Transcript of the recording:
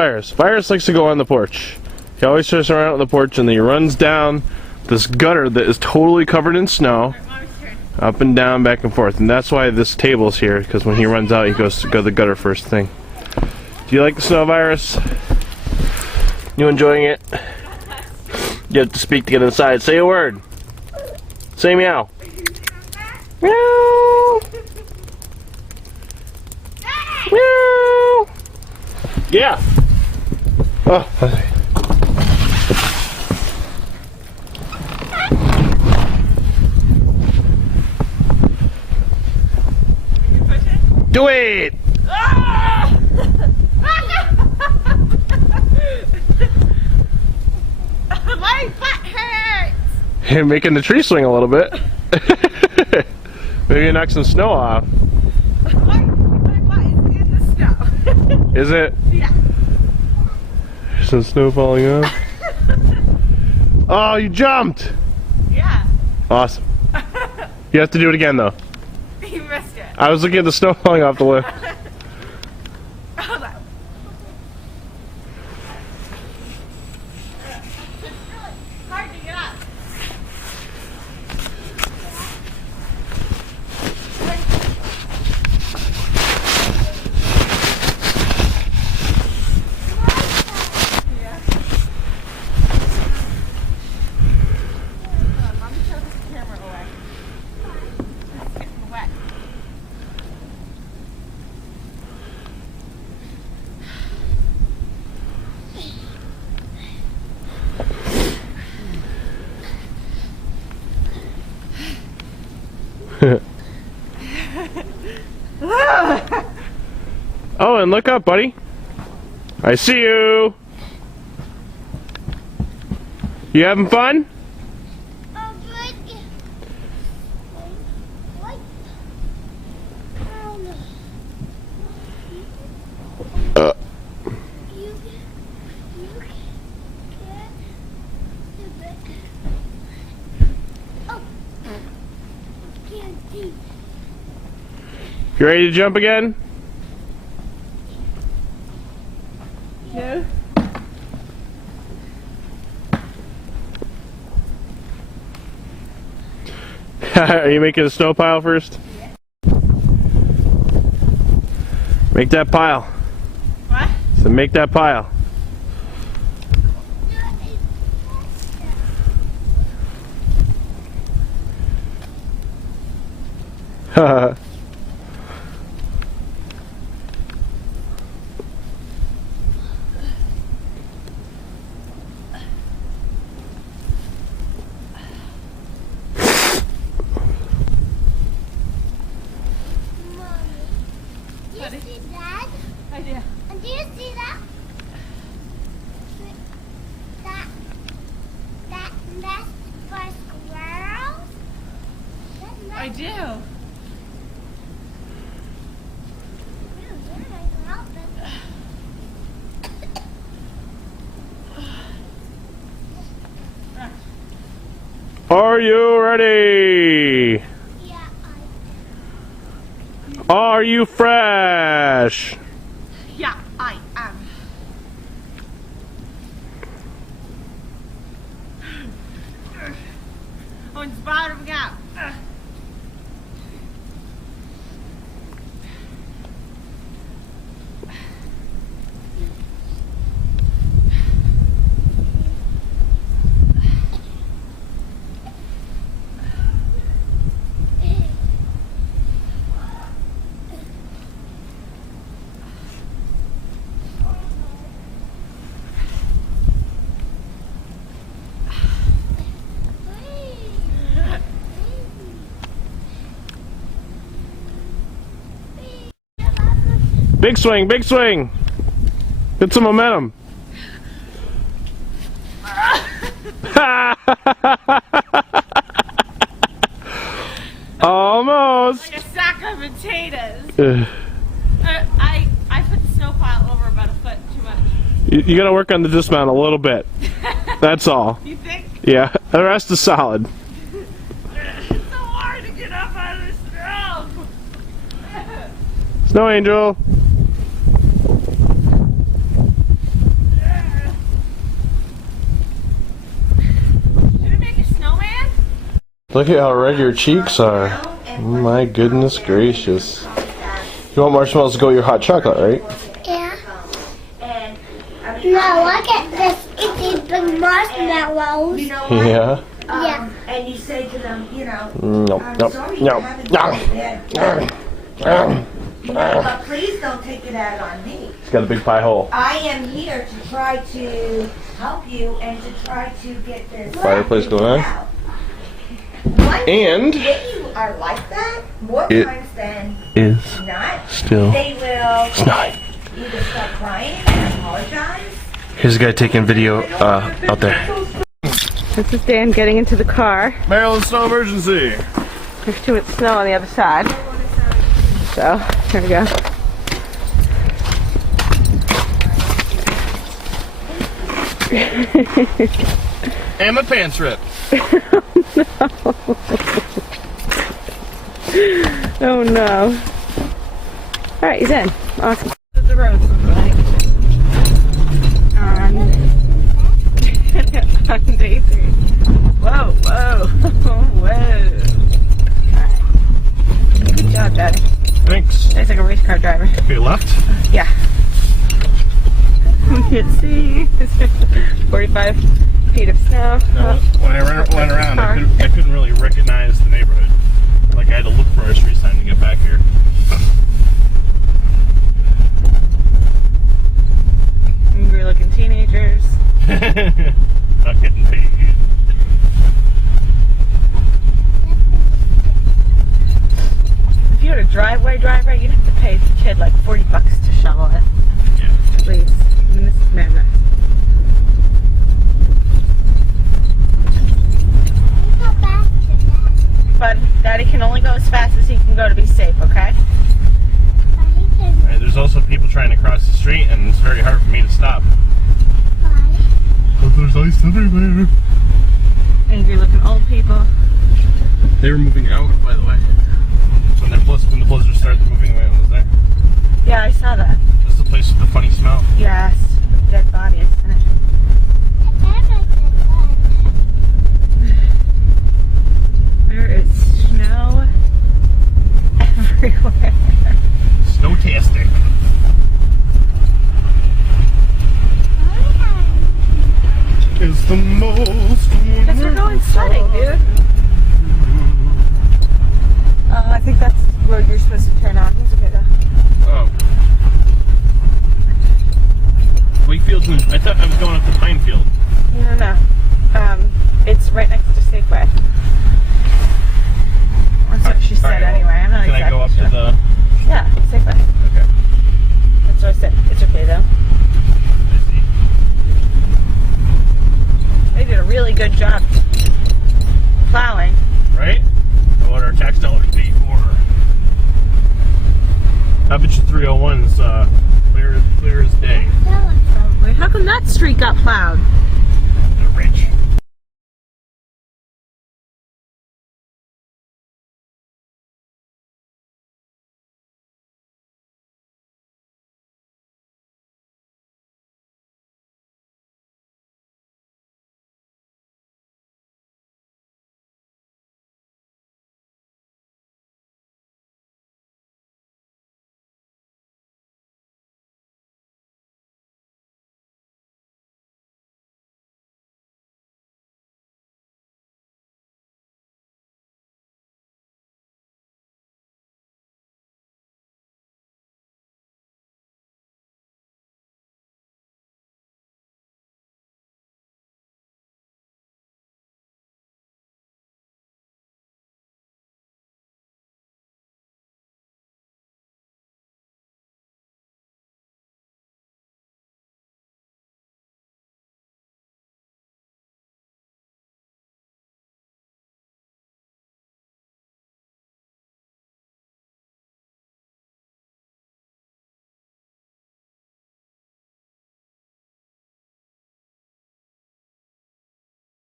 Virus likes to go on the porch. He always sits around on the porch and then he runs down this gutter that is totally covered in snow. Up and down, back and forth. And that's why this table's here, because when he runs out, he goes to go to the gutter first thing. Do you like the snow, Virus? You enjoying it? You have to speak to get inside. Say a word. Say meow. Meow. Meow. Yeah. Oh. Do it! My butt hurts! You're making the tree swing a little bit. Maybe you knock some snow off. My butt is in the snow. Is it? Yeah. There's some snow falling off. Oh, you jumped! Yeah. Awesome. You have to do it again though. You missed it. I was looking at the snow falling off the lift. Hold on. It's really hard to get up. Let me throw this camera away. It's getting wet. Oh, and look up, buddy. I see you. You having fun? You ready to jump again? No. Are you making a snow pile first? Yeah. Make that pile. What? So make that pile. Haha. I do. And do you see that? That nest for squirrels? I do. Are you ready? Yeah, Are you fresh? Yeah, I am. Oh, it's bottoming out. Big swing, big swing. Get some momentum. Almost. Like a sack of potatoes. I put the snow pile over about a foot too much. You gotta work on the dismount a little bit. That's all. You think? Yeah, the rest is solid. It's so hard to get up out of the snow. Snow Angel. Look at how red your cheeks are. My goodness gracious. You want marshmallows to go with your hot chocolate, right? Yeah. No, look at this. It's these big marshmallows. You know what? Yeah. Yeah. And you say to them, you know, No, I'm no, sorry you no, haven't no. gone to bed yet. But please don't take it out on me. It's got a big pie hole. I am here to try to help you and to try to get this Fireplace going on. out. One And when you are like that, more it times than is not, still they will snowing. either start crying and apologize. Here's a guy taking video out there. This is Dan getting into the car. Maryland snow emergency. There's too much snow on the other side. So, here we go. And my pants ripped. Oh no. Alright, he's in. Awesome. What the roads look like on day 3. Whoa, whoa, whoa. Alright. Good job, Daddy. Thanks. He's like a race car driver. Okay, left. Yeah. Let's see. 45 feet of snow. When I went around, I couldn't really recognize the neighborhood. Like I had to look for a street sign to get back here. Angry looking teenagers. Not getting paid. If you had a driveway driver, you'd have to pay the kid like $40 to shovel it. Yeah. At least. I mean, this is madness. Go faster, But Daddy can only go as fast as he can go to be safe, okay? Right, there's also people trying to cross the street, and it's very hard for me to stop. But there's ice everywhere. Angry looking old people. They were moving out, by the way. When the blizzard started, they're moving away. I was there. Yeah, I saw that. This is the place with the funny smell. Yes. Dead bodies in it. There is snow everywhere. Snowtastic. Is the most Because we're going sledding, dude. I think that's where you're supposed to turn on. Here's a good Oh. Wakefield's in, I thought I was going up to Pinefield. No. It's right next to Safeway. That's what she said Alright, well, anyway. I'm not Can I exactly go up sure. to the... Yeah, Safeway. Okay. That's what I said. It's okay though. I see. They did a really good job plowing. Right? What our tax dollars pay for. I bet you 301's clear as day. Probably. How come that street got plowed?